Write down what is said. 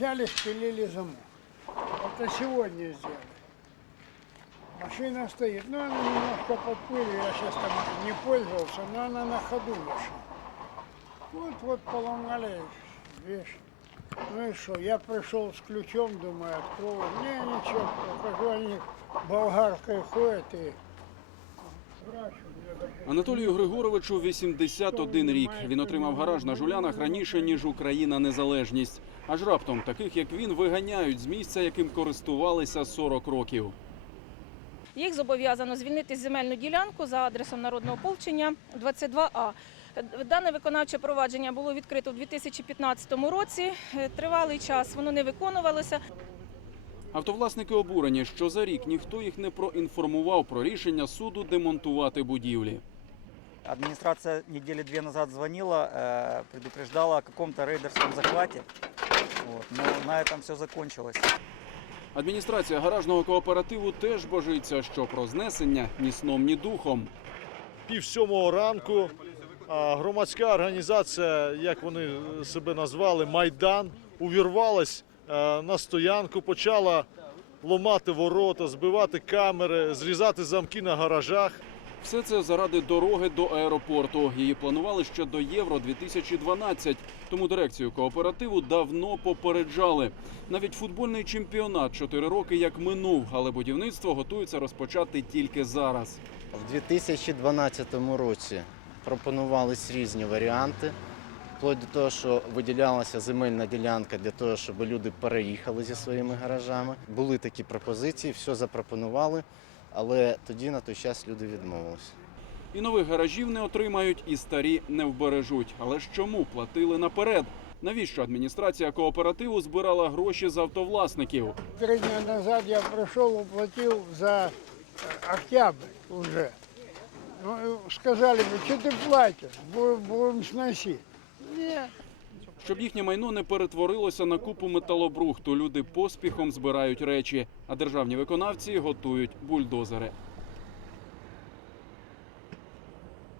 взяли, спилили замок. Это сегодня сделали. Машина стоит, ну она немножко под пылью, я сейчас там не пользовался, но она на ходу вышла. Вот, вот поломали вещь. Ну и что, я пришел с ключом, думаю, открою. Не, ничего, покажу, они болгаркой ходят и Анатолію Григоровичу 81 рік. Він отримав гараж на жулянах раніше ніж Україна незалежність. Аж раптом таких як він виганяють з місця, яким користувалися 40 років. Їх зобов'язано звільнити земельну ділянку за адресом народного ополчення 22А. Дане виконавче провадження було відкрито у 2015 році. Тривалий час воно не виконувалося. Автовласники обурені, що за рік ніхто їх не проінформував про рішення суду демонтувати будівлі. Администрация недели две назад звонила, э, предупреждала о каком-то рейдерском захвате. Вот, но на этом все закончилось. Адміністрація гаражного кооперативу теж божиться, що про знесення ні сном, ні духом. пів сьомого ранку. а, Громадська організація, як вони себе назвали, Майдан, увірвалась е, на стоянку, почала ломати ворота, збивати камери, зрізати замки на гаражах. Все це заради дороги до аеропорту. Її планували ще до Євро 2012. Тому дирекцію кооперативу давно попереджали. Навіть футбольний чемпіонат чотири роки як минув, але будівництво готується розпочати тільки зараз. В 2012 році пропонувались різні варіанти, вплоть до того, що виділялася земельна ділянка для того, щоб люди переїхали зі своїми гаражами. Були такі пропозиції, все запропонували, але тоді на той час люди відмовилися. І нових гаражів не отримають, і старі не вбережуть. Але ж чому платили наперед? Навіщо адміністрація кооперативу збирала гроші з автовласників? Три дня назад я пришел, уплатил за э, октябрь уже. Ну, э, сказали бы, что ты платишь, будем, будем сносить. Нет. Щоб їхнє майно не перетворилося на купу металобрухту, люди поспіхом збирають речі, а державні виконавці готують бульдозери.